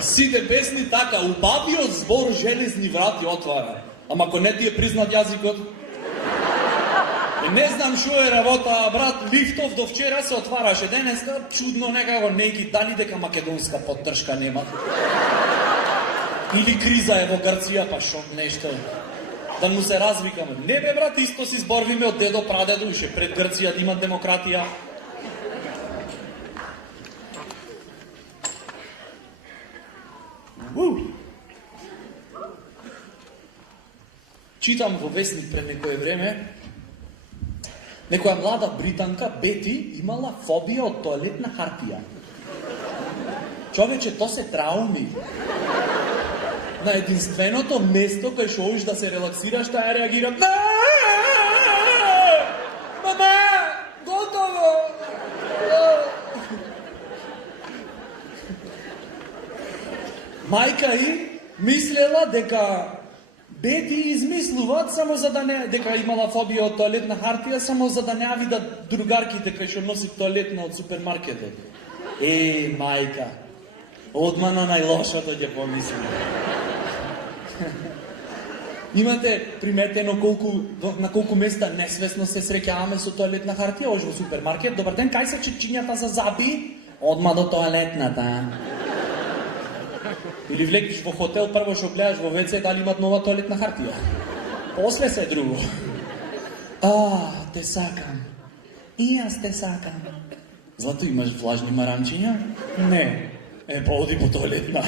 Сите бесни така, убавиот збор железни врати отвара. Ама ако не ти е признат јазикот? Не знам шо е работа, брат, лифтов до вчера се отвараше, денеска чудно некако не ги дали дека македонска поддршка нема. Или криза е во Грција, па шо нешто. Да му се развикаме. Не бе, брат, исто си зборвиме од дедо прадедо, уште пред Грција да имат демократија. Читам во вестник пред некое време, некоја млада британка, Бети, имала фобија од тоалетна хартија. Човече, то се трауми. На единственото место кај што можеш да се релаксираш, таа реагира: мама, готово! Мајка и мислела дека Бети измислуваат само за да не, дека имала фобија од тоалетна хартија, само за да не ја видат другарките кај што носи тоалетна од супермаркетот. Мајка, одма на најлошото ќе помисли. Имате приметено на колку места несвесно се среќаваме со тоалетна хартија, ош во супермаркет? Добар ден, кај се чечињата за заби? Одма до тоалетната. Или влекиш во хотел, прво што гледаш во WC дали имат нова тоалетна хартија. После се друго. Те сакам. И јас те сакам. Зато имаш влажни марамчиња? Не. Па оди по тоалетна.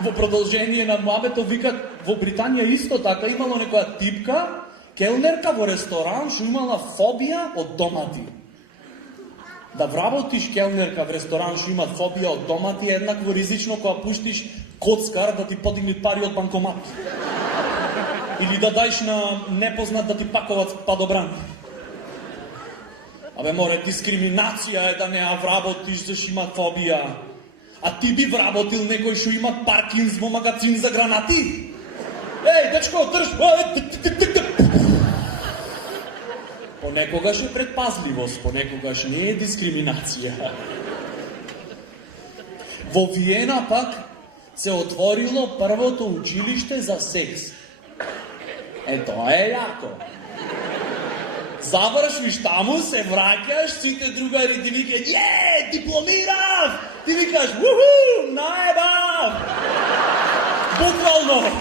Во продолжение на муабето викат, во Британија исто така имало некоја типка, келнерка во ресторан, што имала фобија од домати. Да вработиш келнерка во ресторан што има фобија од домати е еднакво ризично кога пуштиш коцкар да ти подигне пари од банкомат. Или да даеш на непознат да ти пакуваат падобран. Море, дискриминација е да не ја вработиш зашто има фобија. А ти би вработил некој што има паркинс во магазин за гранати? Дечко, држ! Понекогаш е предпазливост, понекогаш не е дискриминација. Во Виена пак се отворило првото училиште за секс. Тоа е јако. Завршиш таму, се враќаш, сите другари ти викаат: дипломирав! Ти викаш: уху, наебав! Буквално.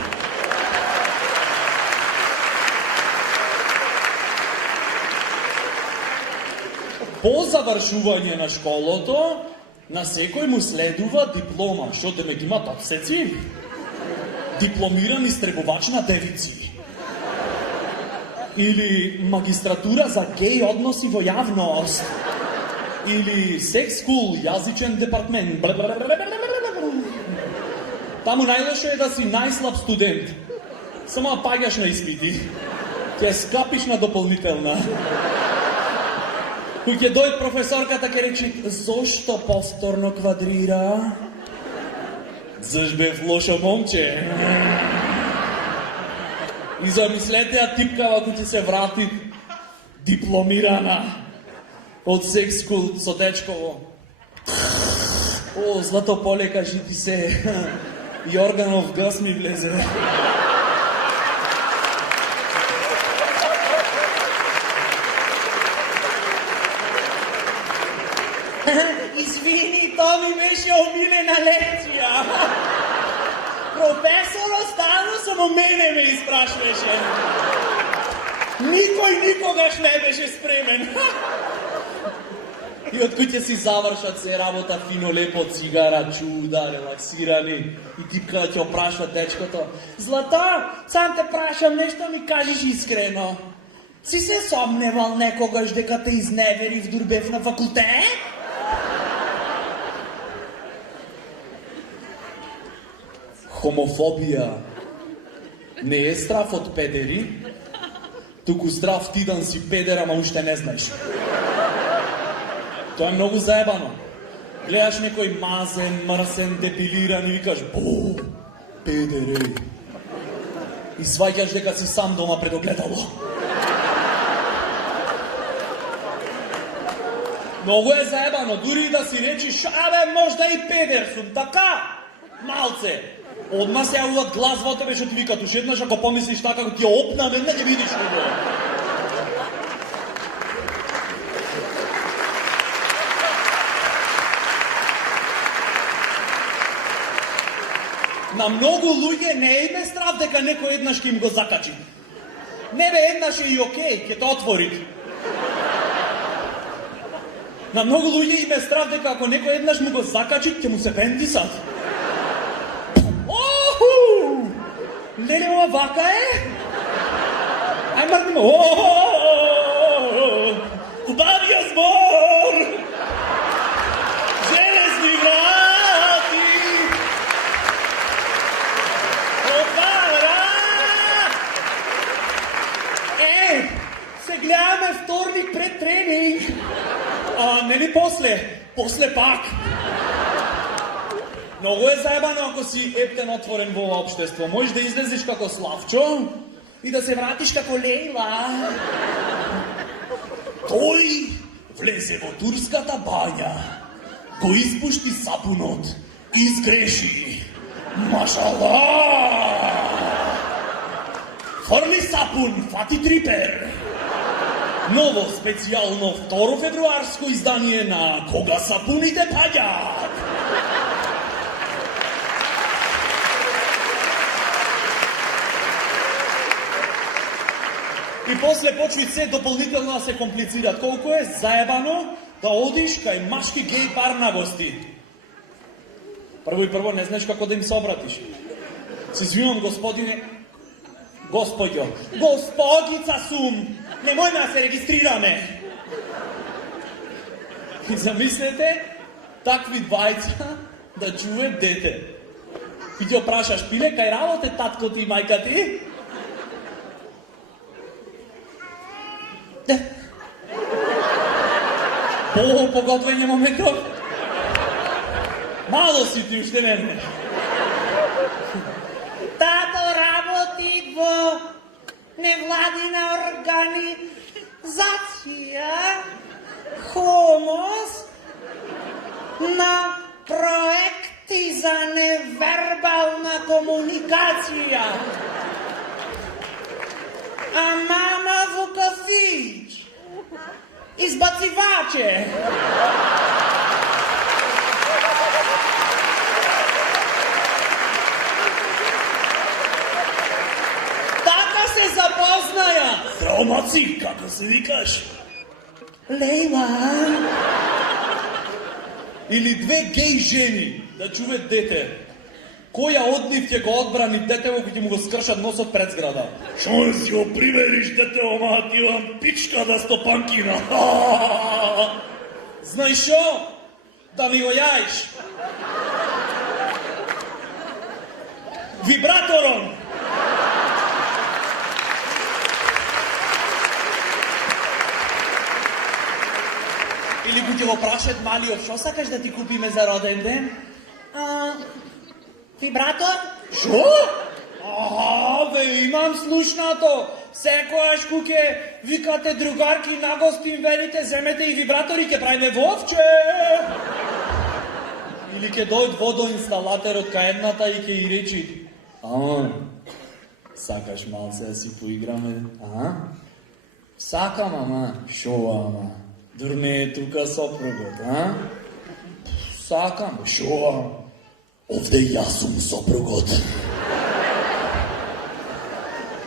По завршување на школото, на секој му следува диплома, што демек имат обсеци. Дипломиран истребувач на девици. Или магистратура за геј односи во јавност. Или секс скул, јазичен департмент. Таму најлошо е да си најслаб студент. Само паѓаш на испити. Ќе скапиш на дополнителна. Кој ќе дојде професорката ќе рече: зошто повторно квадрира? Заш бев лошо момче. И замислете, типкава кој ќе се врати дипломирана од секс скул со дечково. Злато поле, кажи ти се, Јорганов газ ми влезе. Извини, тоа ми беше омилена лекција. Професор остану само мене ме испрашваше. Никој никогаш не беше спремен. И од куќе си завршат се работа фино, лепо, цигара, чуда, релаксирани. И типка ќе опрашва дечкото: Злата, сам те прашам нешто, ми кажеш искрено. Си се сомневал некогаш дека те изневери в Дурбев на факултет? Хомофобија не е страв од педери, туку страв ти да си педер, ама уште не знаеш. Тоа е многу заебано. Гледаш некој мазен, мрсен, депилиран и викаш: бу, педер, И сваќаш дека си сам дома пред огледало. Много е заебано, дури и да си речиш, абе, можда и педер сум, така? Малце. Одма се јавуват глас во тебе што ти викат, уж еднаш ако помислиш така, ако ти ја опна, не ќе видиш него. На многу луѓе не име страв дека некој еднаш ќе им го закачи. Не бе, еднаш е и окей, ќе те отвори. На многу луѓе име страв дека ако некој еднаш му го закачи, ќе му се пендисат. Оху! Леле, ова вака е? Ај мрдни ме. Убавија збор! Железни врати! Отвара! Се гледаме вторник пред тренинг. Нели после? После пак. Много е заебано ако си ептен отворен во ова општество. Можеш да излезеш како Славчо и да се вратиш како Лейла. Тој влезе во турската бања, го испушти сапунот и изгреши. Машала! Фрли сапун, фати трипер. Ново специјално 2 февруарско издание на Кога сапуните паѓат. И после почви се дополнително да се комплицират. Колку е заебано да одиш кај машки геј бар на гости. Прво и прво не знаеш како да им се обратиш. Се извинувам, господине, господјо, господица сум, немојме да се регистрираме. И замислете, такви двајца да чуе дете. И ти опрашаш, пиле, кај работе татко ти и мајка ти? Погодвање моментов? Мало си ти уште не знаеш. Тато работи во невладина организација Хомос на проекти за невербална комуникација. А мама во кафич. Избациваче. Така се запознаја. Ромаци, како се викаш? Лейла. Или две геј жени да чуват дете. Која од нив ќе го одбрани детево кој ќе му го скршат носот пред зграда? Шо си го привериш детево, ма ти имам пичка да стопанкина. Знаеш шо? Да ми го јаиш. Вибратором. Или кој ќе го прашат малиот, шо сакаш да ти купиме за роден ден? Вибратор? Шо? Бе, имам слушнато. Секојаш куќе викате другарки на гости им велите, земете и вибратори, ке правиме вовче. Или ке дојд водоинсталаторот кај едната и ке и речи: сакаш малце да си поиграме, Сакам, ама. Шо, ама? Дур не е тука сопругот, Сакам, шо, овде јас сум сопругот.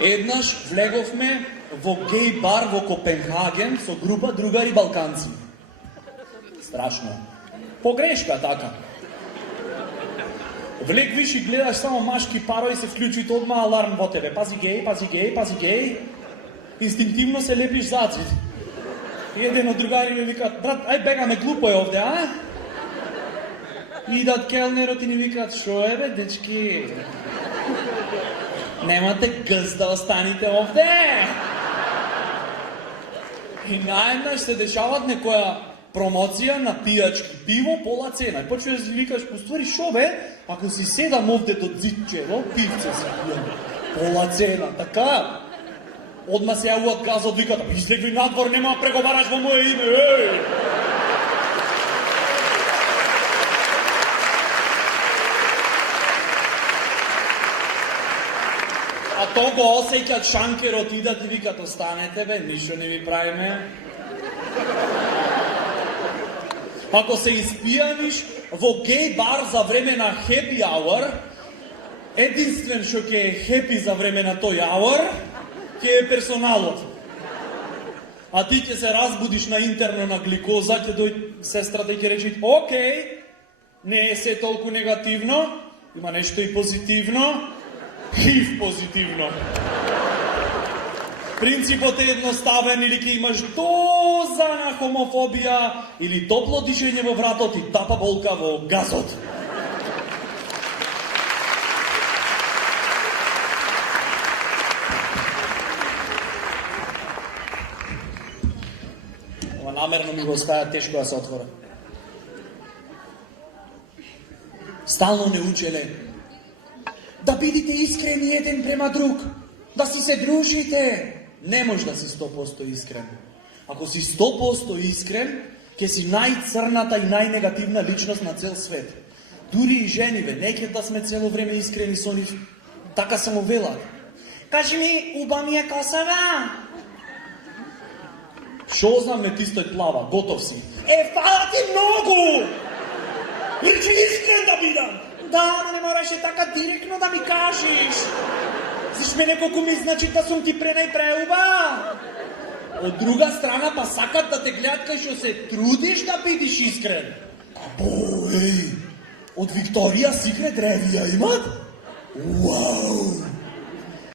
Еднаш влеговме во геј бар во Копенхаген со група другари балканци. Страшно. Погрешка така. Влегвиш и гледаш само машки парови, се вклучи одма аларм во тебе. Пази геј, пази геј, пази геј. Инстинктивно се лепиш зацит. И еден од другари ми викат: брат, ај бегаме, глупо е овде, Идат келнерот и ни викат: шо е бе, дечки? Немате гъс да останете овде. И наеднаш се дешават некоја промоција на пијачки, пиво пола цена. И почваш да си викаш: поствари шо бе, ако си седам овде до дзитчево, пивце си пијам, пола цена, така? Одма се јавуват газот, викат: излегли надвор, нема да преговараш во моје име, еј! то го осеќат шанкерот, идат и викат, останете бе, ништо не ви правиме. Ако се испијаниш во гей бар за време на happy hour, единствен што ќе е хепи за време на тој hour, ќе е персоналот. А ти ќе се разбудиш на интерно на гликоза, ќе дојде сестрата и ќе рече, окей, не е се толку негативно, има нешто и позитивно, HIV позитивно. Принципот е едноставен, или ќе имаш доза на хомофобија, или топло дишење во вратот и тапа болка во газот. Ова намерно ми го оставя тешко да се отвора. Стално не учеле да бидите искрени еден према друг, да си се дружите. Не може да си 100% искрен. Ако си 100% искрен, ќе си најцрната и најнегативна личност на цел свет. Дури и жениве, не ќе да сме цело време искрени со нив. Така само велат. Кажи ми, уба ми е косава. Шо знам, не ти стој плава, готов си. Фала ти многу! Речи искрен да бидам. Да, но не мораше така директно да ми кажеш. Зиш мене колку ми значи да сум ти преуба. Од друга страна, па сакат да те гледат кај што се трудиш да бидиш искрен. Або, од Викторија Секрет ревија имат? Вау!